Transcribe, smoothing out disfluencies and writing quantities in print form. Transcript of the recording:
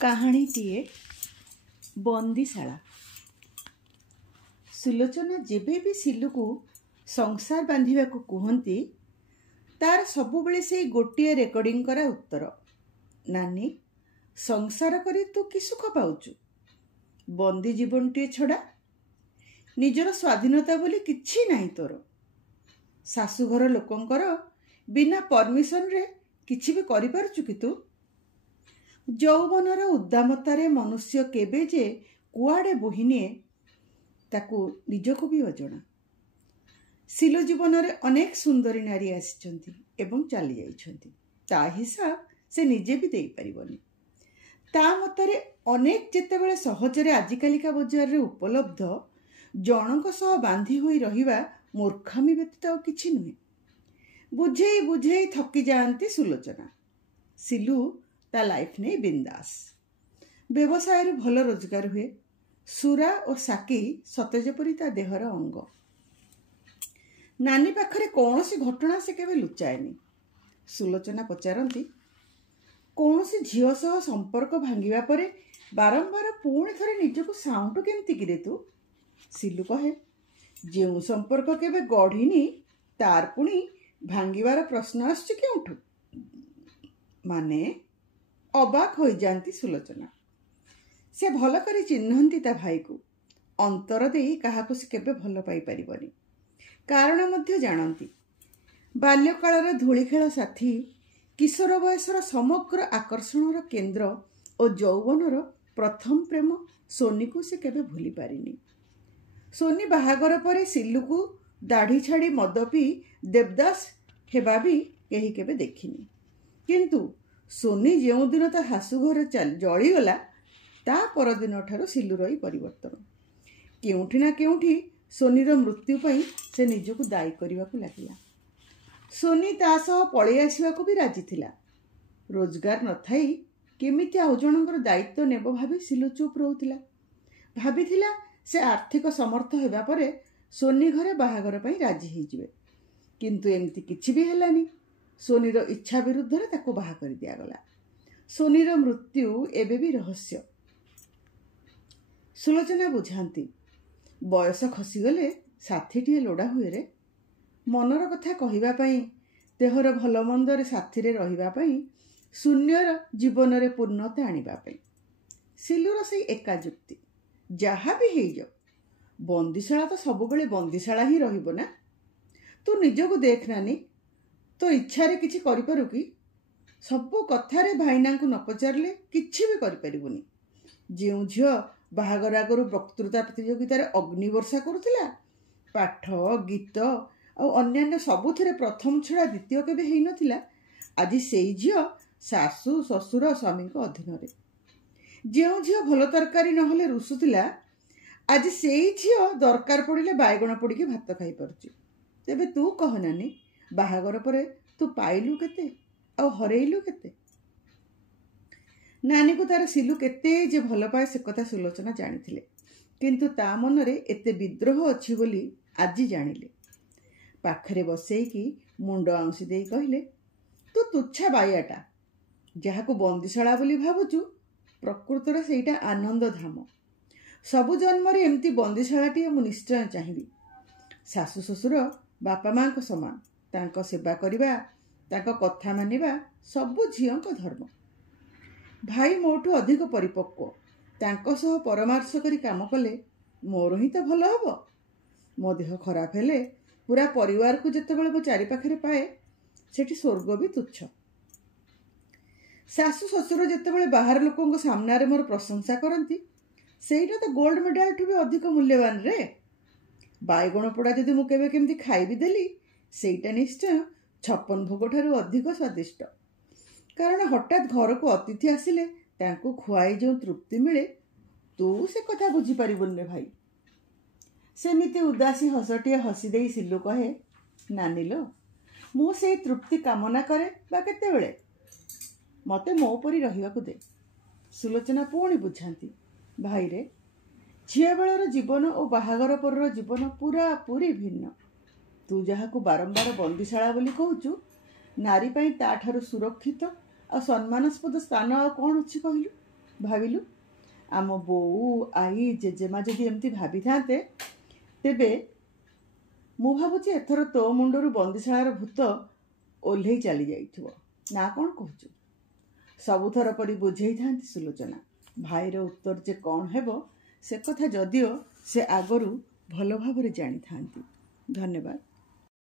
କାହାଣୀଟିଏ ବନ୍ଦୀଶାଳା। ସୁଲୋଚନା ଯେବେ ବି ସିଲୁକୁ ସଂସାର ବାନ୍ଧିବାକୁ କୁହନ୍ତି, ତାର ସବୁବେଳେ ସେଇ ଗୋଟିଏ ରେକର୍ଡିଂ କରା ଉତ୍ତର, ନାନୀ ସଂସାର କରି ତୁ କି ସୁଖ ପାଉଛୁ? ବନ୍ଦୀ ଜୀବନଟିଏ ଛଡ଼ା ନିଜର ସ୍ୱାଧୀନତା ବୋଲି କିଛି ନାହିଁ ତୋର। ଶାଶୁଘର ଲୋକଙ୍କର ବିନା ପରମିଶନରେ କିଛି ବି କରିପାରୁଛୁ କି ତୁ? ଯୌବନର ଉଦ୍ଦାମତାରେ ମନୁଷ୍ୟ କେବେ ଯେ କୁଆଡ଼େ ବୋହିନିଏ ତାକୁ ନିଜକୁ ବି ଅଜଣା। ସିଲୁ ଜୀବନରେ ଅନେକ ସୁନ୍ଦରୀ ନାରୀ ଆସିଛନ୍ତି ଏବଂ ଚାଲି ଯାଇଛନ୍ତି। ତା ହିସାବ ସେ ନିଜେ ବି ଦେଇପାରିବନି। ତା ମତରେ ଅନେକ ଯେତେବେଳେ ସହଜରେ ଆଜିକାଲିକା ବଜାରରେ ଉପଲବ୍ଧ, ଜଣଙ୍କ ସହ ବାନ୍ଧି ହୋଇ ରହିବା ମୂର୍ଖାମୀ ବ୍ୟତୀତ ଆଉ କିଛି ନୁହେଁ। ବୁଝେଇ ବୁଝେଇ ଥକି ଯାଆନ୍ତି ସୁଲୋଚନା। ସିଲୁ ତା ଲାଇଫ୍ ନେଇ ବିନ୍ଦାସ। ବ୍ୟବସାୟରୁ ଭଲ ରୋଜଗାର ହୁଏ। ସୁରା ଓ ସାକି ସତେ ଯେପରି ତା ଦେହର ଅଙ୍ଗ। ନାନୀ ପାଖରେ କୌଣସି ଘଟଣା ସେ କେବେ ଲୁଚାଏନି। ସୁଲୋଚନା ପଚାରନ୍ତି, କୌଣସି ଝିଅ ସହ ସମ୍ପର୍କ ଭାଙ୍ଗିବା ପରେ ବାରମ୍ବାର ପୁଣି ଥରେ ନିଜକୁ ସାଉଁଟୁ କେମିତି କିରେ ତୁ? ସିଲୁ କହେ, ଯେଉଁ ସମ୍ପର୍କ କେବେ ଗଢ଼ିନି ତାର ପୁଣି ଭାଙ୍ଗିବାର ପ୍ରଶ୍ନ ଆସୁଛି କେଉଁଠୁ? ମାନେ ଅବାକ ହୋଇଯାଆନ୍ତି ସୁଲୋଚନା। ସେ ଭଲ କରି ଚିହ୍ନନ୍ତି ତା ଭାଇକୁ। ଅନ୍ତର ଦେଇ କାହାକୁ ସେ କେବେ ଭଲ ପାଇପାରିବନି। କାରଣ ମଧ୍ୟ ଜାଣନ୍ତି। ବାଲ୍ୟକାଳର ଧୂଳିଖେଳ ସାଥୀ, କିଶୋର ବୟସର ସମଗ୍ର ଆକର୍ଷଣର କେନ୍ଦ୍ର ଓ ଯୌବନର ପ୍ରଥମ ପ୍ରେମ ସୋନିକୁ ସେ କେବେ ଭୁଲି ପାରିନି। ସୋନି ବାହାଘର ପରେ ସିଲୁକୁ ଦାଢ଼ି ଛାଡ଼ି ମଦ ପିଇ ଦେବଦାସ ହେବା ବି କେହି କେବେ ଦେଖିନି। କିନ୍ତୁ ସୋନି ଯେଉଁଦିନ ତା ଶାଶୁଘର ଜଳିଗଲା, ତା ପରଦିନଠାରୁ ସିଲୁର ହିଁ ପରିବର୍ତ୍ତନ। କେଉଁଠି ନା କେଉଁଠି ସୋନିର ମୃତ୍ୟୁ ପାଇଁ ସେ ନିଜକୁ ଦାୟୀ କରିବାକୁ ଲାଗିଲା। ସୋନି ତା ସହ ପଳେଇ ଆସିବାକୁ ବି ରାଜି ଥିଲା। ରୋଜଗାର ନଥାଇ କେମିତି ଆଉ ଜଣଙ୍କର ଦାୟିତ୍ୱ ନେବ ଭାବି ସିଲୁ ଚୁପ୍ ରହୁଥିଲା। ଭାବିଥିଲା ସେ ଆର୍ଥିକ ସମର୍ଥ ହେବା ପରେ ସୋନି ଘରେ ବାହାଘର ପାଇଁ ରାଜି ହେଇଯିବେ। କିନ୍ତୁ ଏମିତି କିଛି ବି ହେଲାନି। ସୋନିର ଇଚ୍ଛା ବିରୁଦ୍ଧରେ ତାକୁ ବାହା କରି ଦିଆଗଲା। ସୋନିର ମୃତ୍ୟୁ ଏବେ ବି ରହସ୍ୟ। ସୁଲୋଚନା ବୁଝାନ୍ତି, ବୟସ ଖସିଗଲେ ସାଥୀଟିଏ ଲୋଡ଼ା ହୁଏ ରେ। ମନର କଥା କହିବା ପାଇଁ, ଦେହର ଭଲ ମନ୍ଦରେ ସାଥୀରେ ରହିବା ପାଇଁ, ଶୂନ୍ୟର ଜୀବନରେ ପୂର୍ଣ୍ଣତା ଆଣିବା ପାଇଁ। ସିଲୁର ସେଇ ଏକା ଯୁକ୍ତି, ଯାହା ବି ହେଇଯାଉ ବନ୍ଦୀଶାଳା ତ ସବୁବେଳେ ବନ୍ଦୀଶାଳା ହିଁ ରହିବ ନା। ତୁ ନିଜକୁ ଦେଖ ନାନୀ, ତୋ ଇଚ୍ଛାରେ କିଛି କରିପାରୁ କି? ସବୁ କଥାରେ ଭାଇନାଙ୍କୁ ନ ପଚାରିଲେ କିଛି ବି କରିପାରିବୁନି। ଯେଉଁ ଝିଅ ବାହାଘର ଆଗରୁ ବକ୍ତୃତା ପ୍ରତିଯୋଗିତାରେ ଅଗ୍ନିବର୍ଷା କରୁଥିଲା, ପାଠ, ଗୀତ ଆଉ ଅନ୍ୟାନ୍ୟ ସବୁଥିରେ ପ୍ରଥମ ଛଡ଼ା ଦ୍ୱିତୀୟ କେବେ ହେଇନଥିଲା, ଆଜି ସେଇ ଝିଅ ଶାଶୁ, ଶ୍ୱଶୁର, ସ୍ୱାମୀଙ୍କ ଅଧୀନରେ। ଯେଉଁ ଝିଅ ଭଲ ତରକାରୀ ନହେଲେ ରୁଷୁଥିଲା, ଆଜି ସେଇ ଝିଅ ଦରକାର ପଡ଼ିଲେ ବାଇଗଣ ପୋଡ଼ିକି ଭାତ ଖାଇପାରୁଛି। ତେବେ ତୁ କହ ନାନୀ, ବାହାଘର ପରେ ତୁ ପାଇଲୁ କେତେ ଆଉ ହରେଇଲୁ କେତେ? ନାନୀକୁ ତାର ସିଲୁ କେତେ ଯେ ଭଲ ପାଏ ସେ କଥା ସୁଲୋଚନା ଜାଣିଥିଲେ। କିନ୍ତୁ ତା ମନରେ ଏତେ ବିଦ୍ରୋହ ଅଛି ବୋଲି ଆଜି ଜାଣିଲେ। ପାଖରେ ବସେଇକି ମୁଣ୍ଡ ଆଉଁସି ଦେଇ କହିଲେ, ତୁ ତୁଚ୍ଛା ବାୟାଟା। ଯାହାକୁ ବନ୍ଦୀଶାଳା ବୋଲି ଭାବୁଛୁ, ପ୍ରକୃତରେ ସେଇଟା ଆନନ୍ଦ ଧାମ। ସବୁ ଜନ୍ମରେ ଏମିତି ବନ୍ଦୀଶାଳାଟିଏ ମୁଁ ନିଶ୍ଚୟ ଚାହିଁବି। ଶାଶୁ ଶ୍ୱଶୁର ବାପା ମାଙ୍କ ସମାନ। ତାଙ୍କ ସେବା କରିବା, ତାଙ୍କ କଥା ମାନିବା ସବୁ ଝିଅଙ୍କ ଧର୍ମ। ଭାଇ ମୋଠୁ ଅଧିକ ପରିପକ୍ୱ। ତାଙ୍କ ସହ ପରାମର୍ଶ କରି କାମ କଲେ ମୋର ହିଁ ତ ଭଲ ହବ। ମୋ ଦେହ ଖରାପ ହେଲେ ପୁରା ପରିବାରକୁ ଯେତେବେଳେ ମୋ ଚାରିପାଖରେ ପାଏ, ସେଠି ସ୍ୱର୍ଗ ବି ତୁଚ୍ଛ। ଶାଶୁ ଶ୍ୱଶୁର ଯେତେବେଳେ ବାହାର ଲୋକଙ୍କ ସାମ୍ନାରେ ମୋର ପ୍ରଶଂସା କରନ୍ତି, ସେଇଟା ତ ଗୋଲ୍ଡ ମେଡାଲଠୁ ବି ଅଧିକ ମୂଲ୍ୟବାନ ରେ। ବାଇଗଣ ପୋଡ଼ା ଯଦି ମୁଁ କେବେ କେମିତି ଖାଇବି ଦେଲି, ସେଇଟା ନିଶ୍ଚୟ 56 ଭୋଗ ଠାରୁ ଅଧିକ ସ୍ୱାଦିଷ୍ଟ। କାରଣ ହଠାତ୍ ଘରକୁ ଅତିଥି ଆସିଲେ ତାଙ୍କୁ ଖୁଆଇ ଯେଉଁ ତୃପ୍ତି ମିଳେ, ତୁ ସେ କଥା ବୁଝିପାରିବୁନି ରେ ଭାଇ। ସେମିତି ଉଦାସୀ ହସଟିଏ ହସି ଦେଇ ସିଲୁ କହେ, ନାନୀଲୋ, ମୁଁ ସେଇ ତୃପ୍ତି କାମନା କରେ ବା କେତେବେଳେ? ମୋତେ ମୋ ପରି ରହିବାକୁ ଦେ। ସୁଲୋଚନା ପୁଣି ବୁଝାନ୍ତି, ଭାଇରେ, ଝିଅବେଳର ଜୀବନ ଓ ବାହାଘର ପରର ଜୀବନ ପୁରାପୁରି ଭିନ୍ନ। ତୁ ଯାହାକୁ ବାରମ୍ବାର ବନ୍ଦୀଶାଳା ବୋଲି କହୁଛୁ, ନାରୀ ପାଇଁ ତାଠାରୁ ସୁରକ୍ଷିତ ଆଉ ସମ୍ମାନାସ୍ପଦ ସ୍ଥାନ ଆଉ କ'ଣ ଅଛି କହିଲୁ? ଭାବିଲୁ ଆମ ବୋଉ ଆଈ ଜେଜେମା ଯଦି ଏମିତି ଭାବିଥାନ୍ତେ ତେବେ ମୁଁ ଭାବୁଛି ଏଥର ତୋ ମୁଣ୍ଡରୁ ବନ୍ଦିଶାଳାର ଭୂତ ଓହ୍ଲେଇ ଚାଲି ଯାଇଥିବ। ନା କ'ଣ କହୁଛୁ? ସବୁଥର ପରି ବୁଝେଇଥାନ୍ତି ସୁଲୋଚନା। ଭାଇର ଉତ୍ତର ଯେ କ'ଣ ହେବ ସେ କଥା ଯଦିଓ ସେ ଆଗରୁ ଭଲ ଭାବରେ ଜାଣିଥାନ୍ତି। ଧନ୍ୟବାଦ।